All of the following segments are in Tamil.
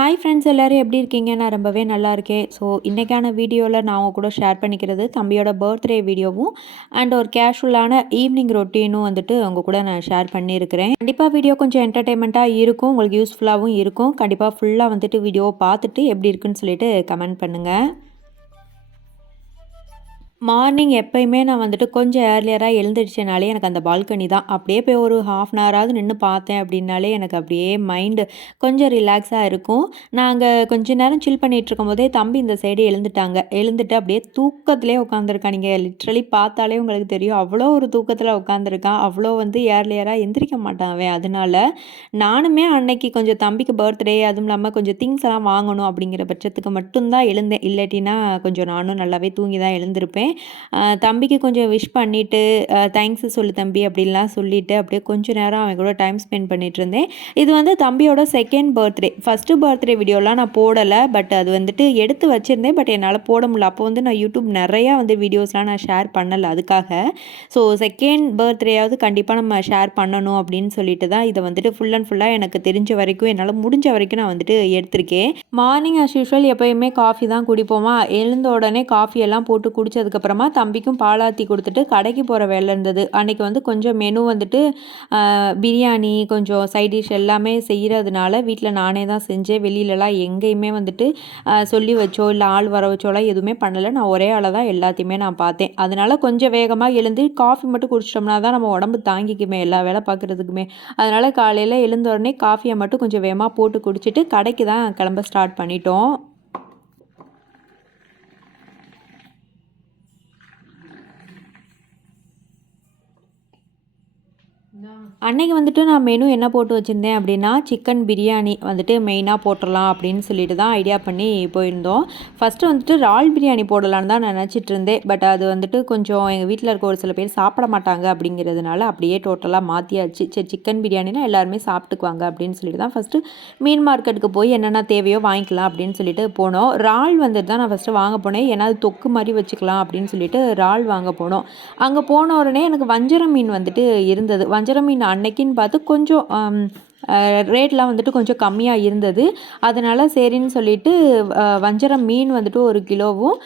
ஹாய் ஃப்ரெண்ட்ஸ் எல்லோரும் எப்படி இருக்கீங்க? நான் ரொம்பவே நல்லா இருக்கேன். ஸோ இன்றைக்கான வீடியோவில் நான் உங்கள் கூட ஷேர் பண்ணிக்கிறது தம்பியோட பர்த்டே வீடியோவும் அண்ட் ஒரு கேஷுவலான ஈவினிங் ரொட்டீனும் வந்துட்டு உங்கள் கூட நான் ஷேர் பண்ணியிருக்கிறேன். கண்டிப்பாக வீடியோ கொஞ்சம் என்டர்டைன்மெண்ட்டாக இருக்கும் உங்களுக்கு யூஸ்ஃபுல்லாகவும் இருக்கும். கண்டிப்பாக ஃபுல்லாக வந்துட்டு வீடியோவை பார்த்துட்டு எப்படி இருக்குன்னு சொல்லிட்டு கமெண்ட் பண்ணுங்கள் மார்னிங் எப்பயுமே நான் வந்துட்டு கொஞ்சம் ஏர்லியராக எழுந்திரிச்சனாலே எனக்கு அந்த பால்கனி தான். அப்படியே போய் ஒரு ஹாஃப் அன் ஹவராவது நின்று பார்த்தேன் அப்படின்னாலே எனக்கு அப்படியே மைண்டு கொஞ்சம் ரிலாக்ஸாக இருக்கும். நாங்கள் கொஞ்ச நேரம் சில் பண்ணிகிட்டு இருக்கும்போதே தம்பி இந்த சைடு எழுந்துட்டாங்க. எழுந்துட்டு அப்படியே தூக்கத்திலே உட்காந்துருக்கான் நீங்கள் லிட்ரலி பார்த்தாலே உங்களுக்கு தெரியும். அவ்வளோ ஒரு தூக்கத்தில் உட்காந்துருக்கான் அவ்வளோ வந்து ஏர்லியராக எந்திரிக்க மாட்டான் அவன். அதனால நானுமே அன்னைக்கு கொஞ்சம் தம்பிக்கு பர்த்டே அதுவும் இல்லாமல் கொஞ்சம் திங்ஸ் எல்லாம் வாங்கணும் அப்படிங்கிற பட்சத்துக்கு மட்டும்தான் எழுந்தேன். இல்லாட்டினா கொஞ்சம் நானும் நல்லாவே தூங்கி தான் எழுந்திருப்பேன். தம்பிக்கு கொஞ்சம் விஷ் பண்ணிவிட்டு தேங்க்ஸ் சொல்லு தம்பி அப்படின்லாம் சொல்லிவிட்டு அப்படியே கொஞ்சம் நேரம் அவன் கூட டைம் ஸ்பெண்ட் பண்ணிட்டு இருந்தேன். இது வந்து தம்பியோட செகண்ட் பர்த்டே ஃபஸ்ட்டு பர்த்டே வீடியோலாம் நான் போடலை பட் அது வந்துட்டு எடுத்து வச்சுருந்தேன் பட் என்னால் போட முடியல. அப்போ வந்து நான் யூடியூப் நிறையா வந்து வீடியோஸ்லாம் நான் ஷேர் பண்ணலை அதுக்காக. ஸோ செகண்ட் பர்த்டேயாவது கண்டிப்பாக நம்ம ஷேர் பண்ணணும் அப்படின்னு சொல்லிட்டு தான் இதை வந்துட்டு ஃபுல் அண்ட் ஃபுல்லாக எனக்கு தெரிஞ்ச வரைக்கும் என்னால் முடிஞ்ச வரைக்கும் நான் வந்துட்டு எடுத்திருக்கேன். மார்னிங் அஸ் யூஷுவல் எப்போயுமே காஃபி தான் குடிப்போமா? எழுந்த உடனே காஃபி எல்லாம் போட்டு அதுக்கப்புறமா தம்பிக்கும் பாலாத்தி கொடுத்துட்டு கடைக்கு போகிற வேலை இருந்தது. அன்றைக்கி வந்து கொஞ்சம் மெனு வந்துட்டு பிரியாணி கொஞ்சம் சைட் டிஷ் எல்லாமே செய்கிறதுனால வீட்டில் நானே தான் செஞ்சேன். வெளியிலலாம் எங்கேயுமே வந்துட்டு சொல்லி வச்சோ இல்லை ஆள் வர வச்சோலாம் எதுவுமே பண்ணலை. நான் ஒரே ஆளை தான் எல்லாத்தையுமே நான் பார்த்தேன். அதனால் கொஞ்சம் வேகமாக எழுந்து காஃபி மட்டும் குடிச்சிட்டோம்னா தான் நம்ம உடம்பு தாங்கிக்குமே எல்லா வேலை பார்க்குறதுக்குமே. அதனால் காலையில் எழுந்த உடனே காஃபியை மட்டும் கொஞ்சம் வேகமாக போட்டு குடிச்சிட்டு கடைக்கு தான் கிளம்ப ஸ்டார்ட் பண்ணிட்டோம். அன்னைக்கு வந்துட்டு நான் மெனு என்ன போட்டு வச்சுருந்தேன் அப்படின்னா சிக்கன் பிரியாணி வந்துட்டு மெயினாக போட்டுடலாம் அப்படின்னு சொல்லிட்டு தான் ஐடியா பண்ணி போயிருந்தோம். ஃபஸ்ட்டு வந்துட்டு ரால் பிரியாணி போடலான்னு தான் நான் நினச்சிட்டு இருந்தேன். பட் அது வந்துட்டு கொஞ்சம் எங்கள் வீட்டில் இருக்க ஒரு சில பேர் சாப்பிட மாட்டாங்க அப்படிங்கிறதுனால அப்படியே டோட்டலாக மாற்றியாச்சு சரி சிக்கன் பிரியாணினா எல்லாருமே சாப்பிட்டுக்குவாங்க அப்படின்னு சொல்லிட்டு தான் ஃபஸ்ட்டு மீன் மார்க்கெட்டுக்கு போய் என்னென்ன தேவையோ வாங்கிக்கலாம் அப்படின்னு சொல்லிட்டு போனோம். ரால் வந்துட்டு தான் நான் ஃபஸ்ட்டு வாங்க போனேன். ஏன்னா அது தொக்கு மாதிரி வச்சுக்கலாம் அப்படின்னு சொல்லிட்டு ரால் வாங்க போனோம். அங்கே போன உடனே எனக்கு வஞ்சரம் மீன் வந்துட்டு இருந்தது. வஞ்சரம் மீன் நான் அன்னைக்குன்னு பார்த்து கொஞ்சம் ரேட்லாம் வந்துட்டு கொஞ்சம் கம்மியாக இருந்தது. அதனால் சரின்னு சொல்லிட்டு வஞ்சரம் மீன் வந்துட்டு ஒரு கிலோவும்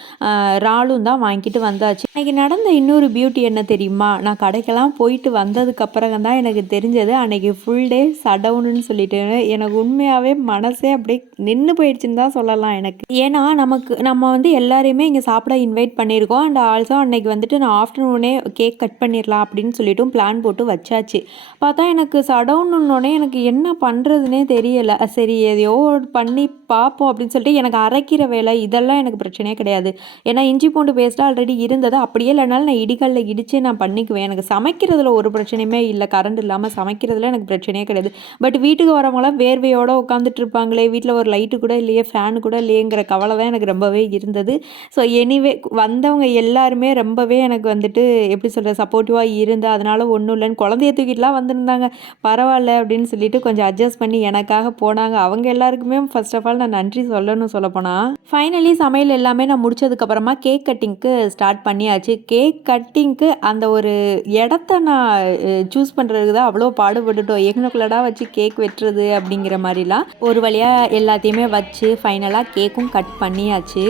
இறாலும் தான் வாங்கிட்டு வந்தாச்சு. அன்றைக்கி நடந்த இன்னொரு பியூட்டி என்ன தெரியுமா? நான் கடைக்கெல்லாம் போயிட்டு வந்ததுக்கப்புறம் தான் எனக்கு தெரிஞ்சது. அன்றைக்கி ஃபுல் டே சடவுன்னு சொல்லிட்டு எனக்கு உண்மையாகவே மனசே அப்படியே நின்று போயிடுச்சுன்னு தான் சொல்லலாம் எனக்கு. ஏன்னா நமக்கு நம்ம வந்து எல்லாரையுமே இங்கே சாப்பிட இன்வைட் பண்ணியிருக்கோம். அண்ட் ஆல்சோ அன்னைக்கு வந்துட்டு நான் ஆஃப்டர்நூனே கேக் கட் பண்ணிடலாம் அப்படின்னு சொல்லிட்டும் பிளான் போட்டு வச்சாச்சு. பார்த்தா எனக்கு சடவுன்னொன்னே எனக்கு என்ன பண்ணுறதுனே தெரியலை. சரி எதையோ பண்ணி பார்ப்போம் அப்படின்னு சொல்லிட்டு எனக்கு அரைக்கிற வேலை இதெல்லாம் எனக்கு பிரச்சனையே கிடையாது. ஏன்னா இஞ்சி பூண்டு பேஸ்ட்டாக ஆல்ரெடி இருந்தது. அப்படியே இல்லைனாலும் நான் இடிகல்ல இடித்து நான் பண்ணிக்குவேன். எனக்கு சமைக்கிறதுல ஒரு பிரச்சனையுமே இல்லை. கரண்ட் இல்லாமல் சமைக்கிறதுல எனக்கு பிரச்சனையே கிடையாது. பட் வீட்டுக்கு வரவங்களாம் வேர்வையோடு உட்காந்துட்டு இருப்பாங்களே வீட்டில் ஒரு லைட்டு கூட இல்லையே ஃபேனு கூட இல்லையேங்கிற கவலை தான் எனக்கு ரொம்பவே இருந்தது. ஸோ எனிவே வந்தவங்க எல்லாருமே ரொம்பவே எனக்கு வந்துட்டு எப்படி சொல்கிற சப்போர்ட்டிவாக இருந்து அதனால் ஒன்றும் இல்லைன்னு குழந்தைய தூக்கிட்டுலாம் வந்திருந்தாங்க. பரவாயில்ல அப்படின்னு சொல்லிட்டு கொஞ்சம் அட்ஜஸ்ட் பண்ணி எனக்காக போனாங்க. அவங்க எல்லாருக்குமே ஃபர்ஸ்ட் ஆஃப் ஆல் நான் நன்றி சொல்லணும் சொல்லப்போனால் ஃபைனலி சமையல் எல்லாமே நான் முடிச்சதுக்கப்புறமா கேக் கட்டிங்க்கு ஸ்டார்ட் பண்ணியாச்சு கேக் கட்டிங்க்கு அந்த ஒரு இடத்த நான் சூஸ் பண்ணுறதுக்கு தான் அவ்வளோ பாடுபட்டுட்டோம். எங்களுக்குள்ளடா வச்சு கேக் வெட்டுறது அப்படிங்கிற மாதிரிலாம் ஒரு வழியாக எல்லாத்தையுமே வச்சு ஃபைனலாக கேக்கும் கட் பண்ணியாச்சு.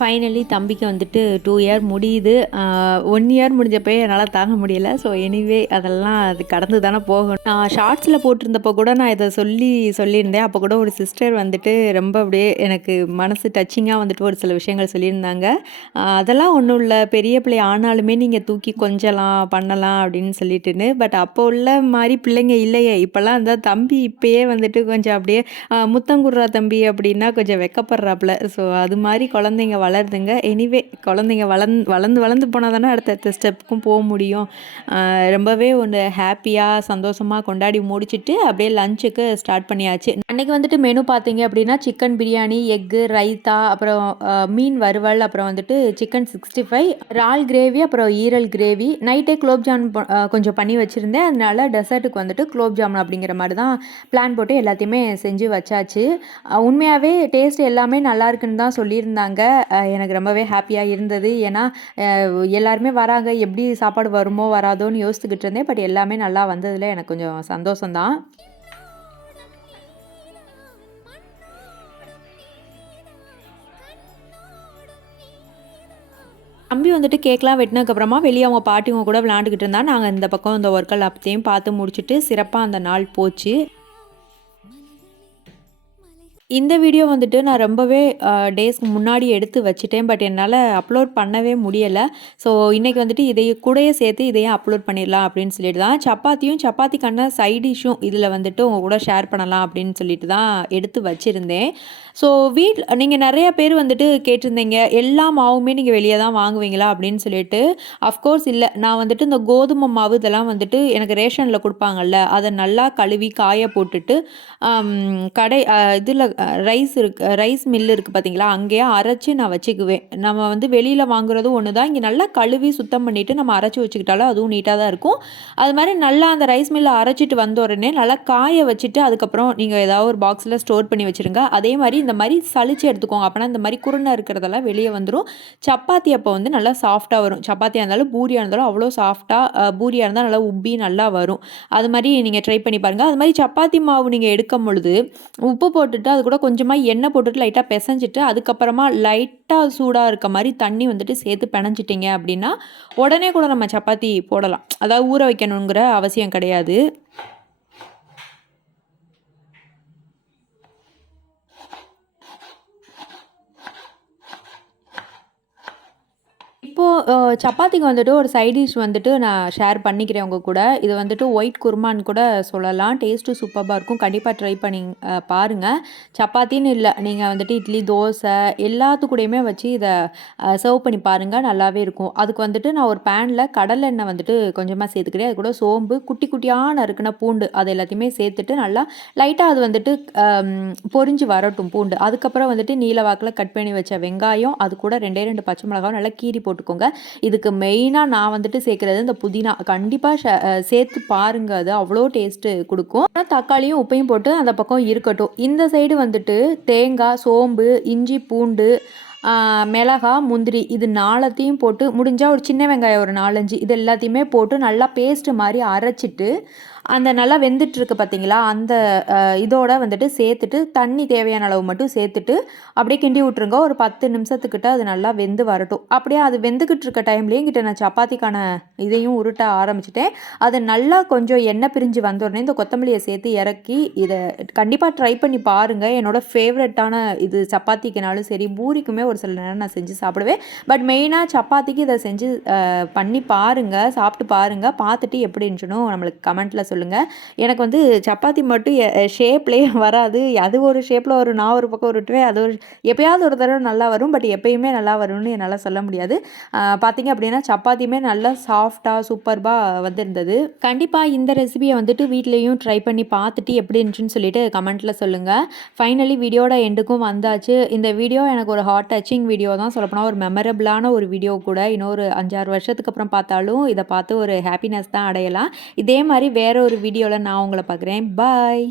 ஃபைனலி தம்பிக்கு வந்துட்டு டூ இயர் முடியுது. ஒன் இயர் முடிஞ்சப்போ என்னால் தாங்க முடியலை. ஸோ எனிவே அதெல்லாம் அது கடந்து தானே போகணும். நான் ஷார்ட்ஸில் போட்டிருந்தப்போ கூட நான் இதை சொல்லி சொல்லியிருந்தேன். அப்போ கூட ஒரு சிஸ்டர் வந்துட்டு ரொம்ப அப்படியே எனக்கு மனசு டச்சிங்காக வந்துட்டு ஒரு சில விஷயங்கள் சொல்லியிருந்தாங்க. அதெல்லாம் ஒன்றும் இல்லை. பெரிய பிள்ளை ஆனாலுமே நீங்கள் தூக்கி கொஞ்சலாம் பண்ணலாம் அப்படின்னு சொல்லிட்டுன்னு. பட் அப்போ உள்ள மாதிரி பிள்ளைங்க இல்லையே. இப்போல்லாம் அந்த தம்பி இப்போயே வந்துட்டு கொஞ்சம் அப்படியே முத்தங்குடுறா தம்பி அப்படின்னா கொஞ்சம் வெக்கப்படுறாப்புல. ஸோ அது மாதிரி குழந்தைங்க வளருதுங்க. எனிவே குழந்தைங்க வளர்ந் வளர்ந்து வளர்ந்து போனால் தானே அடுத்தடுத்த ஸ்டெப்புக்கும் போக முடியும். ரொம்பவே ஒன்று ஹாப்பியாக சந்தோஷமாக கொண்டாடி முடிச்சிட்டு அப்படியே லஞ்சுக்கு ஸ்டார்ட் பண்ணியாச்சு. அன்றைக்கி வந்துட்டு மெனு பார்த்தீங்க அப்படின்னா சிக்கன் பிரியாணி எக்கு ரைத்தா அப்புறம் மீன் வறுவல் அப்புறம் வந்துட்டு சிக்கன் சிக்ஸ்டி ஃபைவ் இறால் கிரேவி அப்புறம் ஈரல் கிரேவி நைட்டே குலோப்ஜாம் கொஞ்சம் பண்ணி வச்சுருந்தேன். அதனால் டெசர்ட்டுக்கு வந்துட்டு குலோப் ஜாமுன் அப்படிங்கிற மாதிரி தான் பிளான் போட்டு எல்லாத்தையுமே செஞ்சு வச்சாச்சு. உண்மையாகவே டேஸ்ட் எல்லாமே நல்லா இருக்குன்னு தான் சொல்லியிருந்தாங்க. எனக்கு ரொம்பவே ஹாப்பியாக இருந்தது. ஏன்னா எல்லாருமே வராங்க. எப்படி சாப்பாடு வருமோ வராதோன்னு யோசித்துக்கிட்டு இருந்தேன். பட் எல்லாமே நல்லா வந்ததில் எனக்கு கொஞ்சம் சந்தோஷம்தான். தம்பி வந்துட்டு கேக்லாம் வெட்டினதுக்கப்புறமா வெளியே அவங்க பாட்டிங்க கூட விளாண்டுக்கிட்டு இருந்தா நாங்கள் இந்த பக்கம் இந்த ஒர்க்கல் அப்பத்தையும் பார்த்து முடிச்சுட்டு சிறப்பாக அந்த நாள் போச்சு. இந்த வீடியோ வந்துட்டு நான் ரொம்பவே டேஸ்க்கு முன்னாடி எடுத்து வச்சுட்டேன். பட் என்னால் அப்லோட் பண்ணவே முடியலை. ஸோ இன்றைக்கி வந்துட்டு இதையே கூடயே சேர்த்து இதையும் அப்லோட் பண்ணிடலாம் அப்படின்னு சொல்லிட்டு தான் சப்பாத்தியும் சப்பாத்திக்கான சைட் டிஷ்ஷும் இதில் வந்துட்டு உங்கள் கூட ஷேர் பண்ணலாம் அப்படின்னு சொல்லிட்டு தான் எடுத்து வச்சுருந்தேன். ஸோ வீட்டில் நீங்கள் நிறைய பேர் வந்துட்டு கேட்டிருந்தீங்க. எல்லா மாவுமே நீங்கள் வெளியே தான் வாங்குவீங்களா அப்படின்னு சொல்லிட்டு. அஃப்கோர்ஸ் இல்லை. நான் வந்துட்டு இந்த கோதுமை மாவு இதெல்லாம் வந்துட்டு எனக்கு ரேஷனில் கொடுப்பாங்கல்ல. அதை நல்லா கழுவி காய போட்டுட்டு கடை இதில் ரைஸ் இருக்கு ரைஸ் மில் இருக்குது பார்த்தீங்களா அங்கேயே அரைச்சி நான் வச்சுக்குவேன். நம்ம வந்து வெளியில் வாங்குறதும் ஒன்று தான் இங்கே நல்லா கழுவி சுத்தம் பண்ணிவிட்டு நம்ம அரைச்சி வச்சுக்கிட்டாலும் அதுவும் நீட்டாக தான் இருக்கும். அது மாதிரி நல்லா அந்த ரைஸ் மில்லை அரைச்சிட்டு வந்த உடனே நல்லா காய வச்சுட்டு அதுக்கப்புறம் நீங்கள் ஏதாவது ஒரு பாக்ஸில் ஸ்டோர் பண்ணி வச்சுருங்க. அதே மாதிரி இந்த மாதிரி சலிச்சு எடுத்துக்கோங்க. அப்போனா இந்த மாதிரி குருணை இருக்கிறதெல்லாம் வெளியே வந்துடும் சப்பாத்தி அப்போ வந்து நல்லா சாஃப்டாக வரும். சப்பாத்தியாக இருந்தாலும் பூரியாக இருந்தாலும் அவ்வளோ சாஃப்டாக பூரியாக இருந்தால் நல்லா உப்பி நல்லா வரும். அது மாதிரி நீங்கள் ட்ரை பண்ணி பாருங்கள் அது மாதிரி சப்பாத்தி மாவு நீங்கள் எடுக்கும் பொழுது உப்பு போட்டுட்டு அது கூட கொஞ்சமாக எண்ணெய் போட்டுட்டு லைட்டாக பிசைஞ்சிட்டு அதுக்கப்புறமா லைட்டாக சூடாக இருக்க மாதிரி தண்ணி வந்துட்டு சேர்த்து பிணைஞ்சிட்டிங்க அப்படின்னா உடனே கூட நம்ம சப்பாத்தி போடலாம். அதாவது ஊற வைக்கணுங்கிற அவசியம் கிடையாது. இப்போது சப்பாத்திக்கு வந்துட்டு ஒரு சைட் டிஷ் வந்துட்டு நான் ஷேர் பண்ணிக்கிறேன் உங்கள் கூட. இது வந்துட்டு ஒயிட் குருமான்னு கூட சொல்லலாம். டேஸ்ட்டு சூப்பராக இருக்கும். கண்டிப்பாக ட்ரை பண்ணி பாருங்கள் சப்பாத்தின்னு இல்லை. நீங்கள் வந்துட்டு இட்லி தோசை எல்லாத்து கூடயுமே வச்சு இதை சர்வ் பண்ணி பாருங்கள் நல்லாவே இருக்கும். அதுக்கு வந்துட்டு நான் ஒரு பேனில் கடலெண்ணெய் வந்துட்டு கொஞ்சமாக சேர்த்துக்கிறேன். அது கூட சோம்பு குட்டி குட்டியான நறுக்கின பூண்டு அது எல்லாத்தையுமே சேர்த்துட்டு நல்லா லைட்டாக அது வந்துட்டு பொறிஞ்சு பொரிஞ்சு வரட்டும் பூண்டு. அதுக்கப்புறம் வந்துட்டு நீல வாக்கில் கட் பண்ணி வச்ச வெங்காயம் அது கூட ரெண்டே ரெண்டு பச்சை மிளகாவும் நல்லா கீறி போட்டுக்கோங்க இதுக்கு மெயினாக நான் வந்துட்டு சேர்க்குறது இந்த புதினா. கண்டிப்பாக சேர்த்து பாருங்க. அது அவ்வளோ டேஸ்ட்டு கொடுக்கும். தக்காளியும் உப்பையும் போட்டு அந்த பக்கம் இருக்கட்டும். இந்த சைடு வந்துட்டு தேங்காய் சோம்பு இஞ்சி பூண்டு மிளகா முந்திரி இது நாலத்தையும் போட்டு முடிஞ்சால் ஒரு சின்ன வெங்காயம் ஒரு நாலஞ்சு இது எல்லாத்தையுமே போட்டு நல்லா பேஸ்ட்டு மாதிரி அரைச்சிட்டு அந்த நல்லா வெந்துட்டுருக்கு பார்த்தீங்களா அந்த இதோட வந்துட்டு சேர்த்துட்டு தண்ணி தேவையான அளவு மட்டும் சேர்த்துட்டு அப்படியே கிண்டி விட்ருங்க ஒரு பத்து நிமிஷத்துக்கிட்ட அது நல்லா வெந்து வரட்டும். அப்படியே அது வெந்துக்கிட்டு இருக்க டைம்லேயும் கிட்ட நான் சப்பாத்திக்கான இதையும் உருட்ட ஆரம்பிச்சிட்டேன். அது நல்லா கொஞ்சம் எண்ணெய் பிரிஞ்சு வந்தோடனே இந்த கொத்தமல்லியை சேர்த்து இறக்கி இதை கண்டிப்பாக ட்ரை பண்ணி பாருங்கள் என்னோட ஃபேவரட்டான இது சப்பாத்திக்குனாலும் சரி பூரிக்குமே ஒரு சில நேரம் நான் செஞ்சு சாப்பிடுவேன். பட் மெயினாக சப்பாத்திக்கு இதை செஞ்சு பண்ணி பாருங்கள் சாப்பிட்டு பாருங்கள் பார்த்துட்டு எப்படி இருந்துச்சுன்னு நம்மளுக்கு கமெண்ட்டில் சொல்லுங்கள் எனக்கு வந்து சப்பாத்தி மட்டும் ஷேப்லேயே வராது. அது ஒரு ஷேப்பில் ஒரு நான் ஒரு பக்கம் உருட்டுவேன். அது ஒரு எப்பயாவது ஒரு தடவை நல்லா வரும். பட் எப்பயுமே நல்லா வரும்னு என்னால் சொல்ல முடியாது. பார்த்தீங்க அப்படின்னா சப்பாத்தியுமே நல்லா சாஃப்டாக சூப்பர்பாக வந்திருந்தது. கண்டிப்பாக இந்த ரெசிபியை வந்துட்டு வீட்லேயும் ட்ரை பண்ணி பார்த்துட்டு எப்படி இருந்துச்சுன்னு சொல்லிட்டு கமெண்ட்டில் சொல்லுங்கள் ஃபைனலி வீடியோட எண்டுக்கும் வந்தாச்சு. இந்த வீடியோ எனக்கு ஒரு ஹார்ட் டச்சிங் வீடியோ தான். சொல்லப்போனால் ஒரு மெமரபிளான ஒரு வீடியோ கூட. இன்னொரு அஞ்சாறு வருஷத்துக்கு அப்புறம் பார்த்தாலும் இதை பார்த்து ஒரு ஹாப்பினஸ் தான் அடையலாம். இதே மாதிரி வேற ஒரு வீடியோவில் நான் உங்களை பார்க்குறேன். பாய்